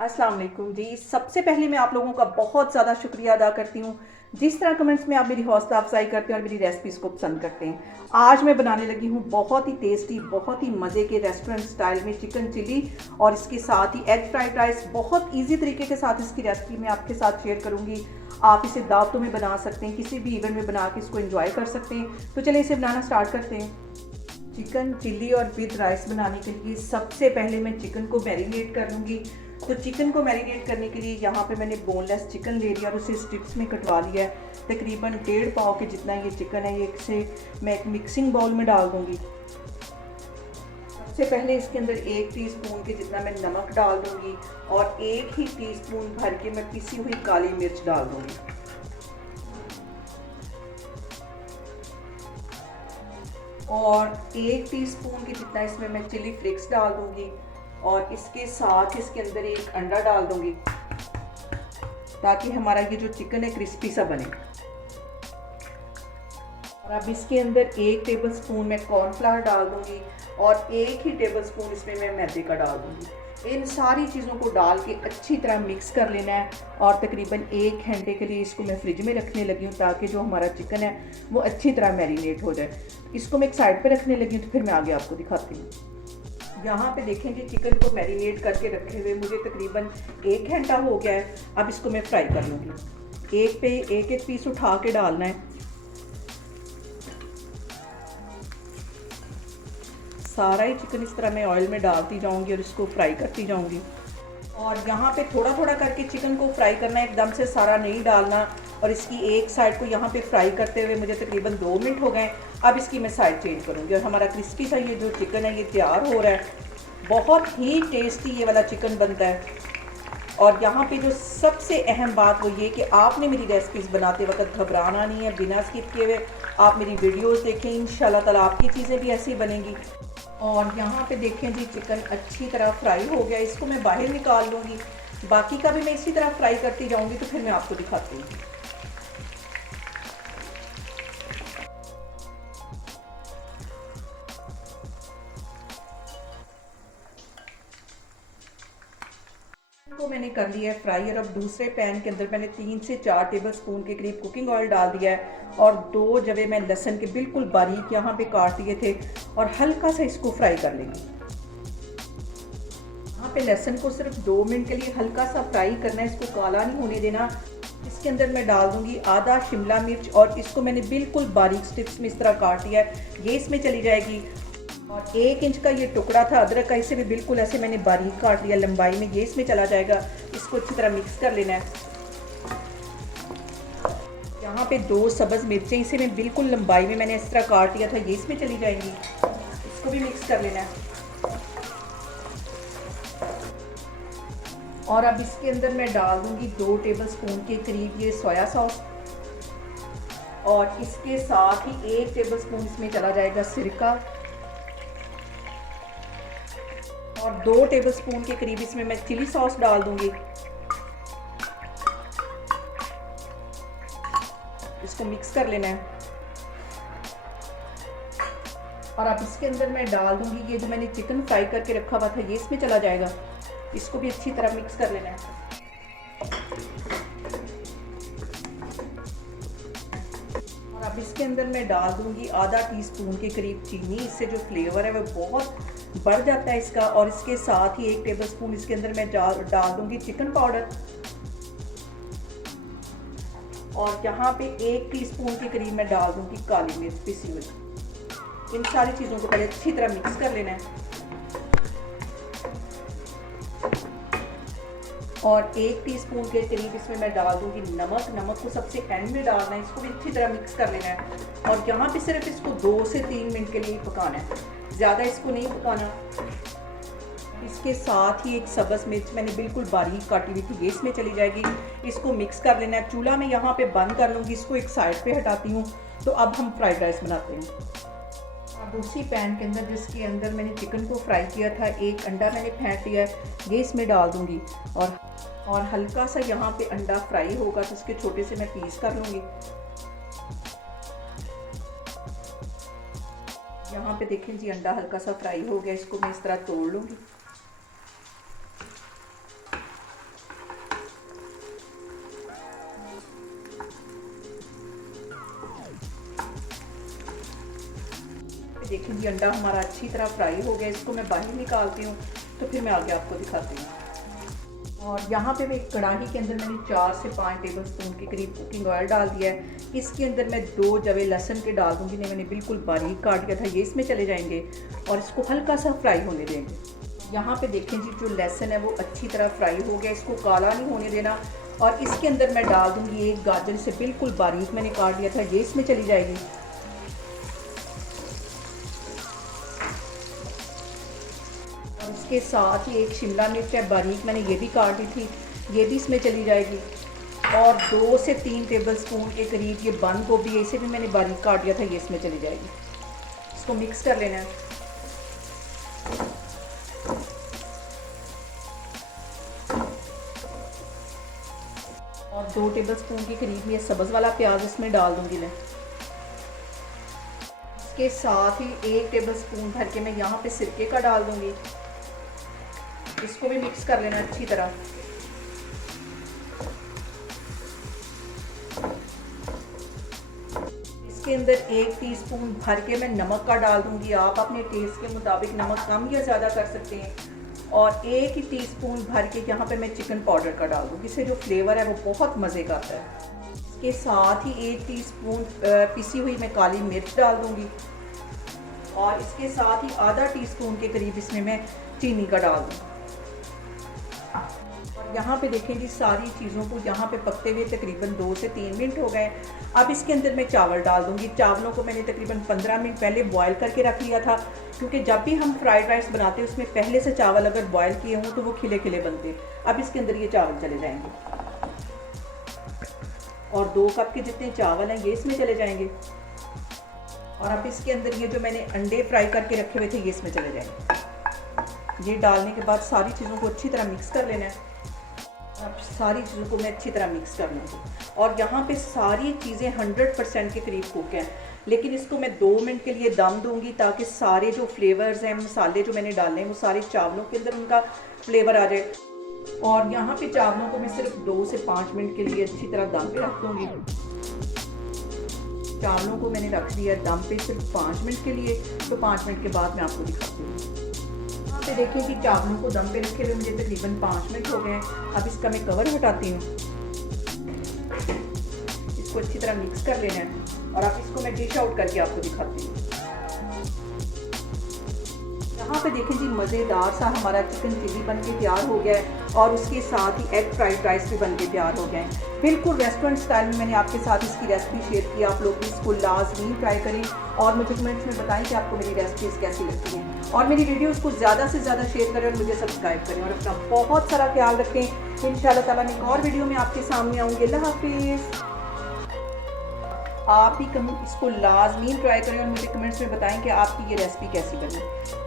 अस्सलाम वालेकुम जी। सबसे पहले मैं आप लोगों का बहुत ज़्यादा शुक्रिया अदा करती हूँ जिस तरह कमेंट्स में आप मेरी हौसला अफजाई करते हैं और मेरी रेसिपीज़ को पसंद करते हैं। आज मैं बनाने लगी हूँ बहुत ही टेस्टी, बहुत ही मज़े के रेस्टोरेंट स्टाइल में चिकन चिली और इसके साथ ही एग फ्राइड राइस। बहुत ईजी तरीके के साथ इसकी रेसिपी मैं आपके साथ शेयर करूँगी। आप इसे दावतों में बना सकते हैं, किसी भी इवेंट में बना के इसको एंजॉय कर सकते हैं। तो चलिए इसे बनाना स्टार्ट करते हैं। चिकन चिल्ली और विद राइस बनाने के लिए सबसे पहले मैं चिकन को मैरिनेट कर लूँगी। तो चिकन को मैरिनेट करने के लिए यहाँ पे मैंने बोनलेस चिकन ले लिया और उसे स्ट्रिप्स में कटवा लिया है। तकरीबन 1.5 पाव के जितना ये चिकन है, ये इसे मैं एक मिक्सिंग बाउल में डाल दूँगी। सबसे पहले इसके अंदर 1 टीस्पून के जितना मैं नमक डाल दूँगी और 1 ही टीस्पून भर के मैं पिसी हुई काली मिर्च डाल दूँगी। और 1 टीस्पून के जितना इसमें मैं चिली फ्लेक्स डाल दूँगी और इसके साथ इसके अंदर एक अंडा डाल दूंगी ताकि हमारा ये जो चिकन है क्रिस्पी सा बने। और अब इसके अंदर 1 टेबलस्पून मैं कॉर्नफ्लावर डाल दूंगी और 1 ही टेबलस्पून इसमें मैं मैदे का डाल दूंगी। इन सारी चीज़ों को डाल के अच्छी तरह मिक्स कर लेना है और तकरीबन 1 घंटे के लिए इसको मैं फ्रिज में रखने लगी हूँ ताकि जो हमारा चिकन है वो अच्छी तरह मैरिनेट हो जाए। इसको मैं एक साइड पे रखने लगी हूँ, तो फिर मैं आगे आपको दिखाती हूँ। यहाँ पे देखेंगे चिकन को मैरिनेट करके रखे हुए मुझे तकरीबन 1 घंटा हो गया है। अब इसको मैं फ्राई कर लूँगी। एक पे एक एक पीस उठा के डालना है। सारा ही चिकन इस तरह मैं ऑयल में डालती जाऊँगी और इसको फ्राई करती जाऊँगी। और यहाँ पे थोड़ा थोड़ा करके चिकन को फ्राई करना है, एकदम से सारा नहीं डालना। और इसकी एक साइड को यहाँ पे फ्राई करते हुए मुझे तकरीबन 2 मिनट हो गए। अब इसकी मैं साइड चेंज करूँगी और हमारा क्रिस्पी सा ये जो चिकन है ये तैयार हो रहा है। बहुत ही टेस्टी ये वाला चिकन बनता है। और यहाँ पे जो सबसे अहम बात वो ये कि आपने मेरी रेसिपीज़ बनाते वक्त घबराना नहीं है। बिना स्किप किए हुए आप मेरी वीडियोस देखें, इंशाल्लाह ताला आपकी चीज़ें भी ऐसी बनेंगी। और यहाँ पे देखें जी, चिकन अच्छी तरह फ्राई हो गया। इसको मैं बाहर निकाल लूँगी। बाकी का भी मैं इसी तरह फ्राई करती जाऊँगी, तो फिर मैं आपको दिखाती हूँ। को मैंने कर लिया है फ्राई और अब दूसरे पैन के अंदर मैंने 3 से 4 टेबलस्पून के करीब कुकिंग ऑयल डाल दिया है और 2 जवे मैं लहसुन के बिल्कुल बारीक यहाँ पे काट दिए थे और हल्का सा इसको फ्राई कर लेंगे। यहाँ पे लहसुन को सिर्फ 2 मिनट के लिए हल्का सा फ्राई करना है, इसको काला नहीं होने देना। इसके अंदर मैं डाल दूंगी आधा शिमला मिर्च और इसको मैंने बिल्कुल बारीक स्ट्रिप्स में इस तरह काट दिया है, ये इसमें चली जाएगी। और 1 इंच का ये टुकड़ा था अदरक का, इसे भी बिल्कुल ऐसे मैंने बारीक काट लिया लंबाई में, ये इसमें चला जाएगा। इसको अच्छी तरह मिक्स कर लेना है। यहाँ पे 2 सब्ज़ मिर्चें, इसे मैं बिल्कुल लंबाई में मैंने इस तरह काट लिया था, ये इसमें चली जाएंगी। इसको भी मिक्स कर लेना है। और अब इसके अंदर मैं डाल दूंगी 2 टेबलस्पून के करीब ये सोया सॉस और इसके साथ ही 1 टेबलस्पून इसमें चला जाएगा सिरका और 2 टेबलस्पून के करीब इसमें मैं चिली सॉस डाल दूंगी। इसको मिक्स कर लेना है। और अब इसके अंदर मैं डाल दूंगी ये जो मैंने चिकन फ्राई करके रखा हुआ था, ये इसमें चला जाएगा। इसको भी अच्छी तरह मिक्स कर लेना है। और अब इसके अंदर मैं डाल दूंगी आधा टीस्पून के करीब चीनी, इससे जो फ्लेवर है वो बहुत बढ़ जाता है इसका। और इसके साथ ही 1 टेबलस्पून इसके अंदर मैं डाल दूंगी चिकन पाउडर और यहाँ पे 1 टीस्पून के करीब मैं डाल दूंगी काली मिर्च पिसी हुई। इन सारी चीज़ों को पहले अच्छी तरह मिक्स कर लेना है। और 1 टीस्पून के करीब इसमें मैं डाल दूंगी नमक। नमक को सबसे एंड में डालना है, इसको भी अच्छी तरह मिक्स कर लेना है। और यहाँ पे सिर्फ इसको 2 से 3 मिनट के लिए पकाना है, ज़्यादा इसको नहीं पकाना। इसके साथ ही 1 सब्ज़ मिर्च मैंने बिल्कुल बारीक काटी हुई थी, ये इसमें चली जाएगी। इसको मिक्स कर लेना है। चूल्हा मैं यहाँ पे बंद कर लूँगी, इसको एक साइड पे हटाती हूँ। तो अब हम फ्राइड राइस बनाते हैं। अब उसी पैन के अंदर जिसके अंदर मैंने चिकन को फ्राई किया था, 1 अंडा मैंने फेंट लिया है, ये इसमें डाल दूँगी। और हल्का सा यहाँ पे अंडा फ्राई होगा तो इसके छोटे से मैं पीस कर लूँगी। यहाँ पे देखें जी, अंडा हल्का सा फ्राई हो गया, इसको मैं इस तरह तोड़ लूँगी। देखिए जी अंडा हमारा अच्छी तरह फ्राई हो गया, इसको मैं बाहर निकालती हूँ तो फिर मैं आगे आपको दिखाती हूँ। और यहाँ पे मैं एक कढ़ाई के अंदर मैंने 4 से 5 टेबल स्पून के करीब कुकिंग ऑयल डाल दिया है। इसके अंदर मैं 2 जवे लहसुन के डाल दूँगी, मैंने बिल्कुल बारीक काट दिया था, ये इसमें चले जाएंगे और इसको हल्का सा फ्राई होने देंगे। यहाँ पे देखें जी जो लहसुन है वो अच्छी तरह फ्राई हो गया, इसको काला नहीं होने देना। और इसके अंदर मैं डाल दूँगी एक गाजर, से बिल्कुल बारीक मैंने काट दिया था, ये इसमें चली जाएगी। और इसके साथ ही एक शिमला मिर्च है बारीक, मैंने ये भी काट दी थी, ये भी इसमें चली जाएगी। और 2 से 3 टेबल स्पून के करीब ये बंद गोभी है, इसे भी मैंने बारीक काट दिया था, ये इसमें चली जाएगी। इसको मिक्स कर लेना है। और 2 टेबल स्पून के करीब ये सब्ज़ वाला प्याज इसमें डाल दूंगी मैं। इसके साथ ही 1 टेबल स्पून भर के मैं यहाँ पे सिरके का डाल दूंगी, इसको भी मिक्स कर लेना अच्छी तरह। इसके अंदर 1 टीस्पून भर के मैं नमक का डाल दूंगी, आप अपने टेस्ट के मुताबिक नमक कम या ज़्यादा कर सकते हैं। और 1 ही टीस्पून भर के यहाँ पे मैं चिकन पाउडर का डाल दूंगी, इससे जो फ्लेवर है वो बहुत मज़े का आता है। इसके साथ ही 1 टीस्पून पिसी हुई मैं काली मिर्च डाल दूंगी और इसके साथ ही आधा टीस्पून के करीब इसमें मैं चीनी का डाल दूँगी। और यहाँ पे देखें जी सारी चीज़ों को यहाँ पे पकते हुए तकरीबन 2 से 3 मिनट हो गए। अब इसके अंदर मैं चावल डाल दूँगी। चावलों को मैंने तकरीबन 15 मिनट पहले बॉयल करके रख लिया था, क्योंकि जब भी हम फ्राइड राइस बनाते हैं उसमें पहले से चावल अगर बॉयल किए हों तो वो खिले खिले बनते हैं। अब इसके अंदर ये चावल चले जाएंगे और 2 कप के जितने चावल हैं ये इसमें चले जाएंगे। और अब इसके अंदर ये जो मैंने अंडे फ्राई करके रखे हुए थे ये इसमें चले जाएंगे। ये डालने के बाद सारी चीज़ों को अच्छी तरह मिक्स कर लेना है। अब सारी चीज़ों को मैं अच्छी तरह मिक्स कर लूँगी। और यहाँ पे सारी चीज़ें 100% के करीब कुक हैं, लेकिन इसको मैं 2 मिनट के लिए दम दूँगी ताकि सारे जो फ्लेवर्स हैं, मसाले जो मैंने डाले हैं वो सारे चावलों के अंदर उनका फ्लेवर आ जाए। और यहाँ पे चावलों को मैं सिर्फ 2 से 5 मिनट के लिए अच्छी तरह दम पे रख दूँगी। चावलों को मैंने रख दिया दम पे सिर्फ 5 मिनट के लिए, तो 5 मिनट के बाद मैं आपको दिखाती हूँ। यहाँ पे देखिए कि चावलों को दम पे रखे हुए मुझे तकरीबन 5 मिनट हो गए हैं। अब इसका मैं कवर हटाती हूँ, इसको अच्छी तरह मिक्स कर लेना है और अब इसको मैं डिश आउट करके आपको दिखाती हूँ। यहाँ पे देखें जी मज़ेदार सा हमारा चिकन चिली बन के तैयार हो गया है और उसके साथ ही एग फ्राइड राइस भी बन के तैयार हो गए हैं। बिल्कुल रेस्टोरेंट स्टाइल में मैंने आपके साथ इसकी रेसिपी शेयर की। आप लोग इसको लाजमी ट्राई करें और मुझे कमेंट्स में बताएं कि आपको मेरी रेसिपीज़ कैसी लगती हैं। और मेरी वीडियोज़ को ज़्यादा से ज़्यादा शेयर करें और मुझे सब्सक्राइब करें और अपना बहुत सारा ख्याल रखें। इंशाअल्लाह ताला मैं एक और वीडियो में आपके सामने आऊँगी। अल्लाह हाफिज़। आप भी इसको लाजमी ट्राई करें और मुझे कमेंट्स में बताएं कि आपकी ये रेसिपी कैसी बनी।